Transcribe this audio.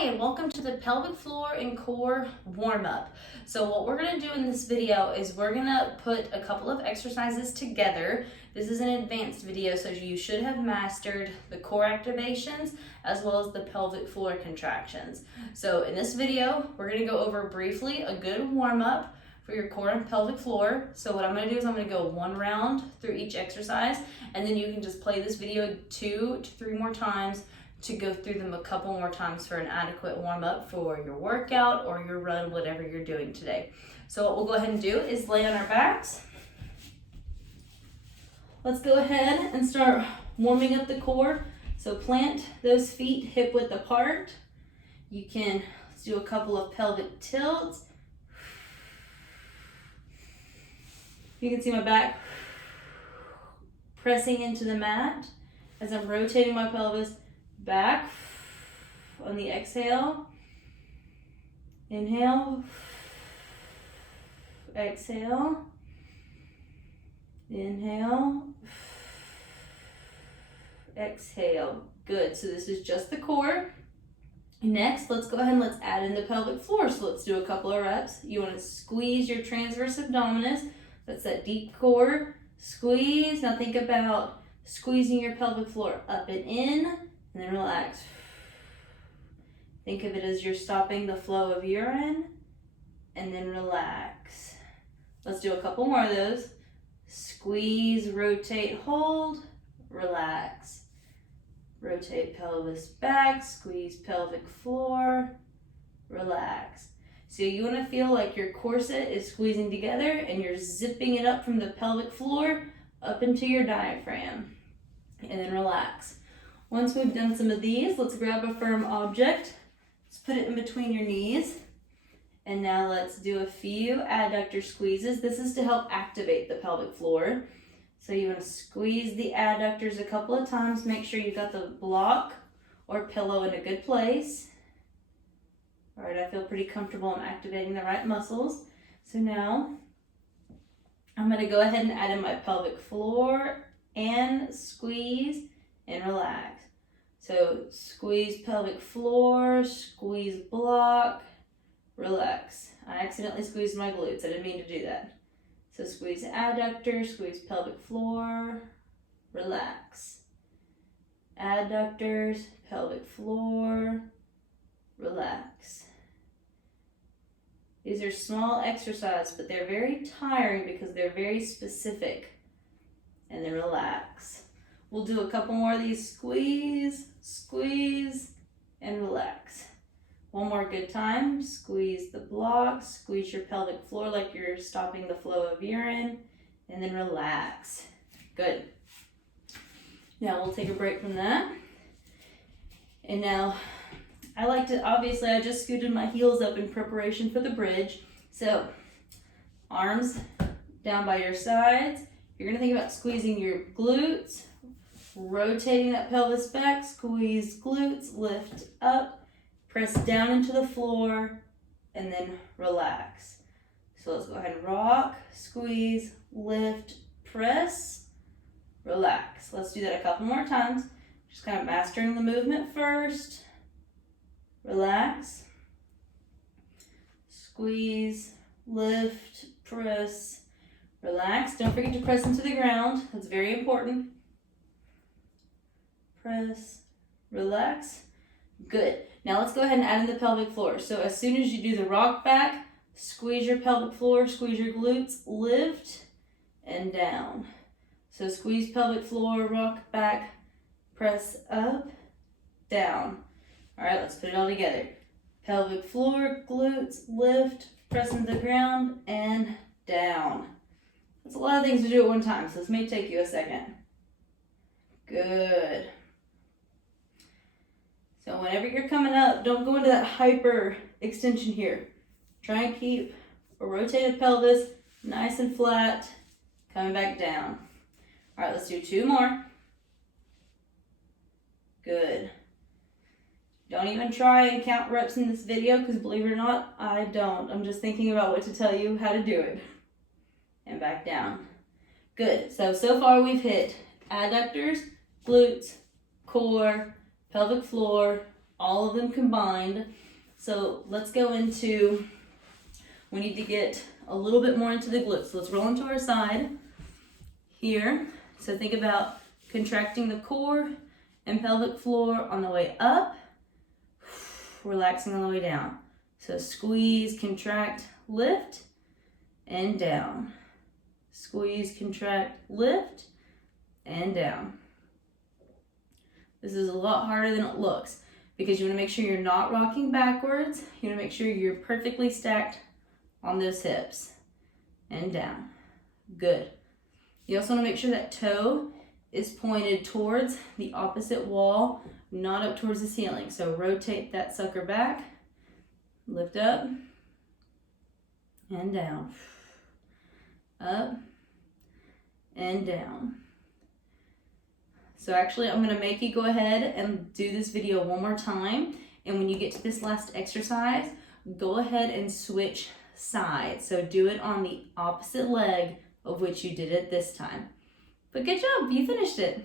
Hi, and welcome to the pelvic floor and core warm-up. So what we're going to do in this video is we're going to put a couple of exercises together. This is an advanced video, so you should have mastered the core activations as well as the pelvic floor contractions. So in this video, we're going to go over briefly a good warm-up for your core and pelvic floor. So what I'm going to do is I'm going to go one round through each exercise, and then you can just play this video 2 to 3 more times to go through them a couple more times for an adequate warm-up for your workout or your run, whatever you're doing today. So what we'll go ahead and do is lay on our backs. Let's go ahead and start warming up the core. So plant those feet hip width apart. You can do a couple of pelvic tilts. You can see my back pressing into the mat as I'm rotating my pelvis back on the exhale. Inhale, exhale, inhale, exhale. Good. So this is just the core. Next, let's go ahead and let's add in the pelvic floor. So let's do a couple of reps. You want to squeeze your transverse abdominis. That's that deep core squeeze. Now think about squeezing your pelvic floor up and in, and then relax. Think of it as you're stopping the flow of urine, and then relax. Let's do a couple more of those. Squeeze, rotate, hold, relax. Rotate pelvis back, squeeze pelvic floor, relax. So you want to feel like your corset is squeezing together and you're zipping it up from the pelvic floor up into your diaphragm. And then relax. Once we've done some of these, let's grab a firm object. Let's put it in between your knees. And now let's do a few adductor squeezes. This is to help activate the pelvic floor. So you want to squeeze the adductors a couple of times. Make sure you got the block or pillow in a good place. All right, I feel pretty comfortable in activating the right muscles. So now I'm going to go ahead and add in my pelvic floor and squeeze and relax. So squeeze pelvic floor, squeeze block, relax. I accidentally squeezed my glutes. I didn't mean to do that. So squeeze adductor, squeeze pelvic floor, relax. Adductors, pelvic floor, relax. These are small exercises, but they're very tiring because they're very specific. And then relax. We'll do a couple more of these. Squeeze, squeeze, and relax. One more good time. Squeeze the block, squeeze your pelvic floor like you're stopping the flow of urine, and then relax. Good. Now we'll take a break from that. And now I like to, obviously I just scooted my heels up in preparation for the bridge. So arms down by your sides. You're going to think about squeezing your glutes, rotating that pelvis back, squeeze glutes, lift up, press down into the floor, and then relax. So let's go ahead and rock, squeeze, lift, press, relax. Let's do that a couple more times. Just kind of mastering the movement first. Relax, squeeze, lift, press, relax. Don't forget to press into the ground. That's very important. Press, relax. Good. Now let's go ahead and add in the pelvic floor. So as soon as you do the rock back, squeeze your pelvic floor, squeeze your glutes, lift, and down. So squeeze pelvic floor, rock back, press up, down. All right, let's put it all together. Pelvic floor, glutes, lift, press into the ground, and down. That's a lot of things to do at one time, so this may take you a second. Good. So whenever you're coming up, don't go into that hyper extension here. Try and keep a rotated pelvis nice and flat, coming back down. All right, let's do 2 more. Good. Don't even try and count reps in this video because believe it or not, I don't. I'm just thinking about what to tell you how to do it. And back down. Good. So far we've hit adductors, glutes, core, pelvic floor, all of them combined. So let's go into, we need to get a little bit more into the glutes. So let's roll into our side here. So think about contracting the core and pelvic floor on the way up, relaxing on the way down. So squeeze, contract, lift, and down. Squeeze, contract, lift, and down. This is a lot harder than it looks because you want to make sure you're not rocking backwards. You want to make sure you're perfectly stacked on those hips and down. Good. You also want to make sure that toe is pointed towards the opposite wall, not up towards the ceiling. So rotate that sucker back, lift up and down, up and down. So actually I'm going to make you go ahead and do this video one more time, and when you get to this last exercise, go ahead and switch sides. So do it on the opposite leg of which you did it this time. But good job, you finished it.